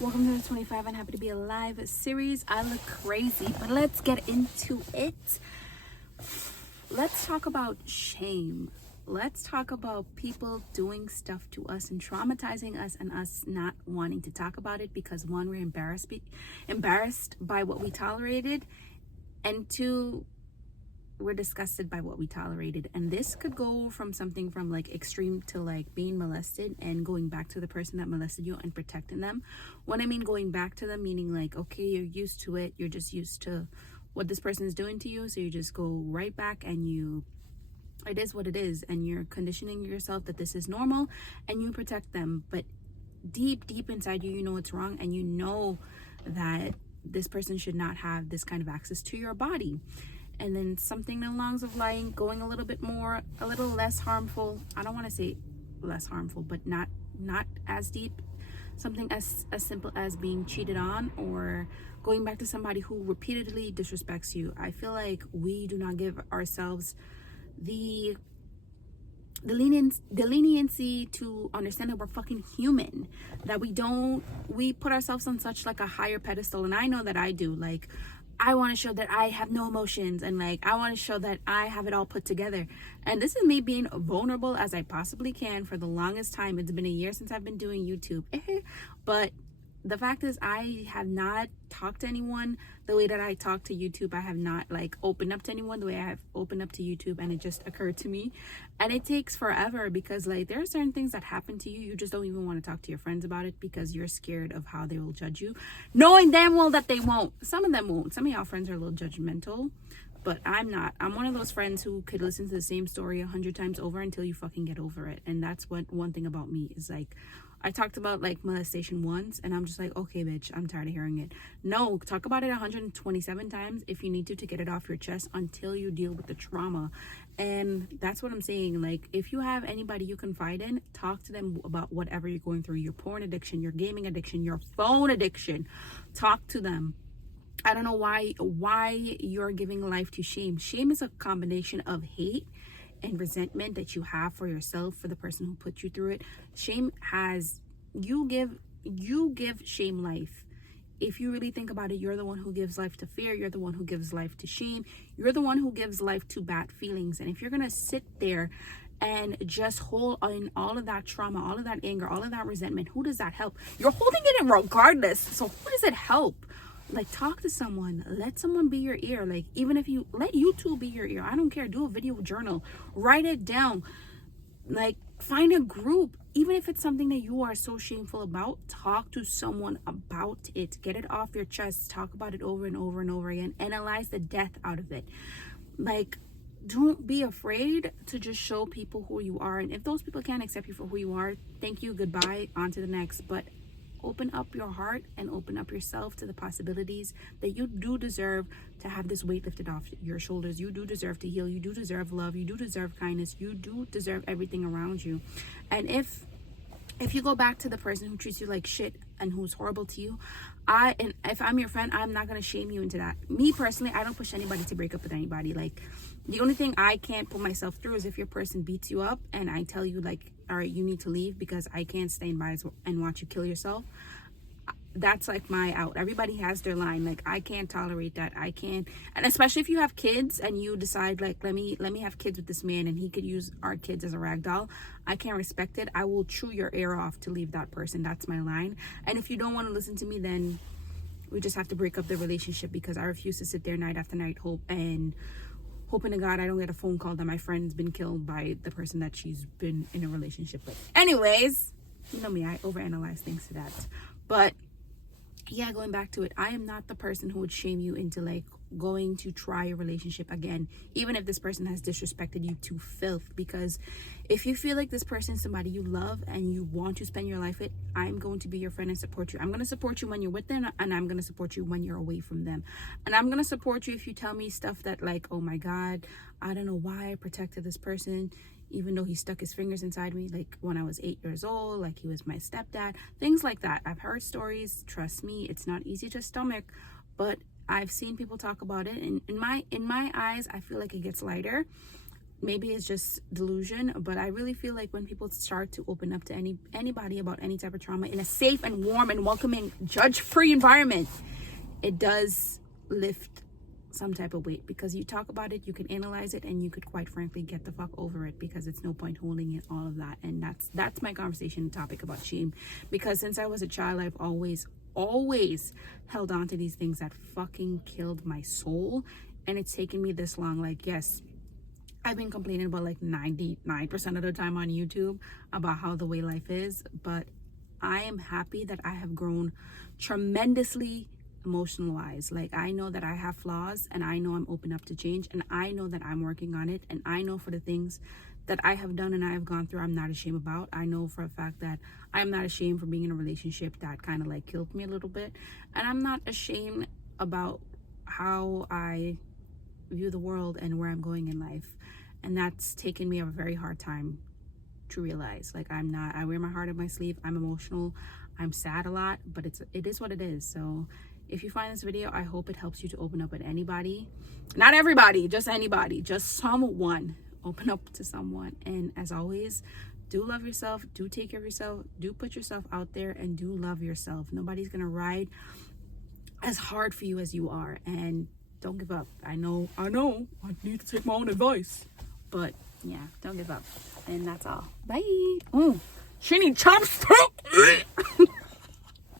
Welcome to the 25 and Happy to Be Alive series. I look crazy, but let's get into it. Let's talk about shame. Let's talk about people doing stuff to us and traumatizing us and us not wanting to talk about it because one, we're embarrassed by what we tolerated, and two, we're disgusted by what we tolerated. And this could go from something from like extreme to like being molested and going back to the person that molested you and protecting them. When I mean going back to them, meaning like, okay, you're used to it, you're just used to what this person is doing to you, so you just go right back and it is what it is, and you're conditioning yourself that this is normal and you protect them. But deep inside you, you know it's wrong, and you know that this person should not have this kind of access to your body. And then something along the line, going a little less harmful. I don't want to say less harmful, but not as deep. Something as simple as being cheated on, or going back to somebody who repeatedly disrespects you. I feel like we do not give ourselves the leniency to understand that we're fucking human, that we put ourselves on such like a higher pedestal. And I know that I do. Like, I want to show that I have no emotions, and like I want to show that I have it all put together. And this is me being vulnerable as I possibly can for the longest time. It's been a year since I've been doing YouTube. But the fact is, I have not talked to anyone the way that I talk to YouTube. I have not like opened up to anyone the way I have opened up to YouTube, and it just occurred to me. And it takes forever because like there are certain things that happen to you, you just don't even want to talk to your friends about it because you're scared of how they will judge you, knowing damn well that they won't. Some of them won't. Some of y'all friends are a little judgmental, but I'm not. I'm one of those friends who could listen to the same story 100 times over until you fucking get over it. And that's what one thing about me is, like, I talked about like molestation once and I'm just like, okay, bitch, I'm tired of hearing it. No, talk about it 127 times if you need to get it off your chest until you deal with the trauma. And that's what I'm saying. Like, if you have anybody you confide in, talk to them about whatever you're going through, your porn addiction, your gaming addiction, your phone addiction. Talk to them. I don't know why you're giving life to shame. Shame is a combination of hate and resentment that you have for yourself, for the person who put you through it. Shame has, you give shame life. If you really think about it, you're the one who gives life to fear. You're the one who gives life to shame. You're the one who gives life to bad feelings. And if you're gonna sit there and just hold in all of that trauma, all of that anger, all of that resentment, who does that help? You're holding it in regardless. So who does it help? Like, talk to someone, let someone be your ear. Like, even if you let YouTube be your ear, I don't care. Do a video journal, write it down. Like, find a group. Even if it's something that you are so shameful about, talk to someone about it. Get it off your chest. Talk about it over and over and over again. Analyze the death out of it. Like, don't be afraid to just show people who you are. And if those people can't accept you for who you are, thank you, goodbye, on to the next. But open up your heart and open up yourself to the possibilities that you do deserve to have this weight lifted off your shoulders. You do deserve to heal. You do deserve love. You do deserve kindness. You do deserve everything around you. And if you go back to the person who treats you like shit and who's horrible to you, and if I'm your friend, I'm not going to shame you into that. Me personally, I don't push anybody to break up with anybody. Like, the only thing I can't put myself through is if your person beats you up and I tell you, like, all right, you need to leave because I can't stand by and watch you kill yourself. That's like my out. Everybody has their line. Like, I can't tolerate that. I can't. And especially if you have kids and you decide, like, let me have kids with this man and he could use our kids as a rag doll, I can't respect it. I will chew your ear off to leave that person. That's my line. And if you don't want to listen to me, then we just have to break up the relationship, because I refuse to sit there night after night hoping to God I don't get a phone call that my friend's been killed by the person that she's been in a relationship with. Anyways, you know me, I overanalyze things to that. But yeah, going back to it, I am not the person who would shame you into like going to try a relationship again, even if this person has disrespected you to filth. Because if you feel like this person is somebody you love and you want to spend your life with, I'm going to be your friend and support you. I'm going to support you when you're with them, and I'm going to support you when you're away from them. And I'm going to support you if you tell me stuff that, like, oh my God, I don't know why I protected this person even though he stuck his fingers inside me, like when I was 8 years old, like he was my stepdad, things like that. I've heard stories. Trust me, it's not easy to stomach, but I've seen people talk about it, and in my eyes, I feel like it gets lighter maybe it's just delusion, but I really feel like when people start to open up to anybody about any type of trauma in a safe and warm and welcoming, judge-free environment, it does lift some type of weight, because you talk about it, you can analyze it, and you could quite frankly get the fuck over it, because it's no point holding it, all of that. And that's my conversation topic about shame, because since I was a child, I've always held on to these things that fucking killed my soul. And it's taken me this long. Like, yes, I've been complaining about like 99% of the time on YouTube about how the way life is, but I am happy that I have grown tremendously emotional wise. Like, I know that I have flaws, and I know I'm open up to change, and I know that I'm working on it, and I know for the things that I have done and I have gone through, I'm not ashamed about. I know for a fact that I'm not ashamed for being in a relationship that kind of like killed me a little bit, and I'm not ashamed about how I view the world and where I'm going in life. And that's taken me a very hard time to realize. Like, I wear my heart on my sleeve. I'm emotional, I'm sad a lot, but it is what it is. So if you find this video, I hope it helps you to open up with anybody. Not everybody, just anybody, just someone. Open up to someone. And as always, do love yourself, do take care of yourself, do put yourself out there, and do love yourself. Nobody's gonna ride as hard for you as you are. And don't give up. I know I need to take my own advice, but yeah, don't give up. And that's all. Bye. Oh, she need chopsticks.